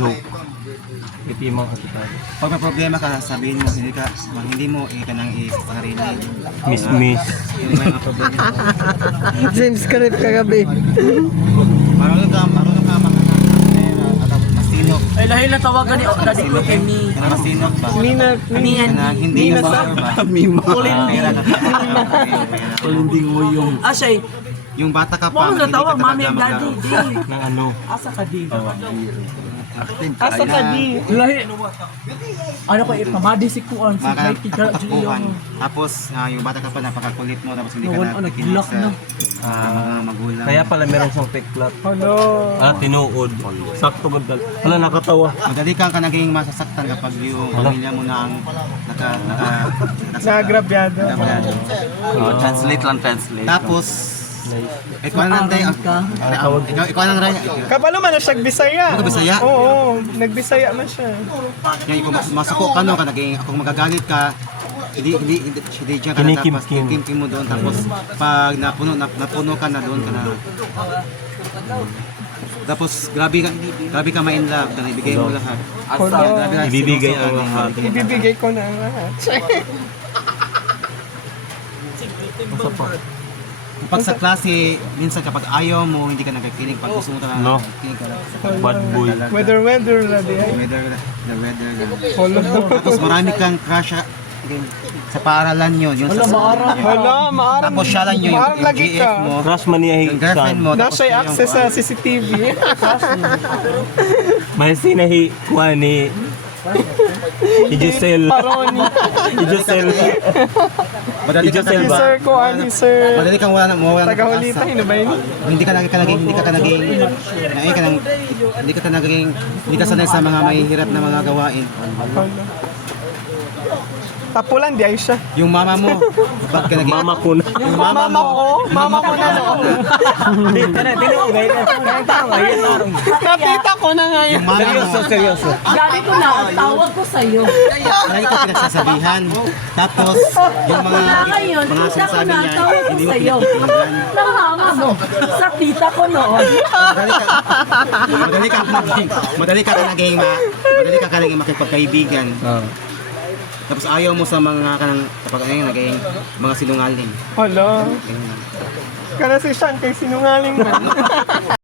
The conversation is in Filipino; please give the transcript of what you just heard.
joke. Iti mga kapital. Pag may problema ka, sabihin mo, hindi mo nang i-sarili. Miss. Yung may mga problema. Same script kagabi. Marunong ka masinok. Ay, lahil na tawagan ni Daddy ko kay Mi. Masinok ba? Nihan. Na hindi mo ba? Mima. Kulindi. Kulinding mo yung Asay, Yung bata ka pa, mo na hindi tawag ka Mami talaga and Daddy. maglaro. Di. ng ano. Asa ka di. Asa ka di? Lahi. Ano ko ipamadi si Kuan si Mga Mikey Garrett katakbuhan. Julio. Tapos, yung bata ka pa, napakakulit mo, tapos hindi ka Nawan, na nag-lock na. mga magulang. Kaya pala meron siyang peklat. Hello. Tinuod. Sakto ganda. Wala nakatawa. Madali kang naging masasaktan kapag yung pamilya mo na ang Nagrabyado. Translate lang, translate. Tapos, ikaw na nanday. Ikaw na nanday. Kapalo man na siya Bisaya. Ano, Bisaya? Oo, nagbisaya man siya. Yan, kung masuko ka no, kung magagalit ka, hindi dyan ka na tapos kinikimkim mo doon. Tapos, pag napuno ka na doon ka na. Tapos, grabe ka ma-in love, na ibigay mo lahat. Grabe ka Ibibigay sinusukan ang lahat. Ibibigay ko na ang lahat. Masa pa? Pag sa klase, minsan kapag ayaw mo, hindi ka nagkikinig. Pag gusto mo talaga No. nakikinig ka lang. Bad boy. Weather na di ay. The weather. Hello. Tapos marami kang crush sa paaralan yun. Yung sa Hala, maaram. Tapos siya lang yun, Maaram yung lagi GF ka. mo, Crush man niya yung girlfriend mo. Nasa yung, access sa CCTV. May sinahi kuha ni Giselle. Paroni. Giselle. Madali ka Giselle ba? Sir ko, ani sir. Madali kang mawala ng Tagahulita, pag-asa. hino ba yun? Hindi ka sanay sa mga mahihirap na mga gawain. Hala. Tapulan, di ay siya. Yung mama mo, ba't ka naging... Mama ko na. Yung mama mo, Mama ko na noon. Nakita ko na nga yun. yung mama mo, Seryoso. Gari ko na, tawag ko sa'yo. lagi ka pinagsasabihan. Tapos, yung mga Ngayon, mga kita ko sinasabi na, niya, tawag ko hindi mo sa'yo. pinakinggan. Tama mo. Sa tita ko noon. Madali ka naging makipagkaibigan. Tapos ayaw mo sa mga kapag naging mga sinungaling. Hala. Ganyan. Kana si Sean kay sinungaling man.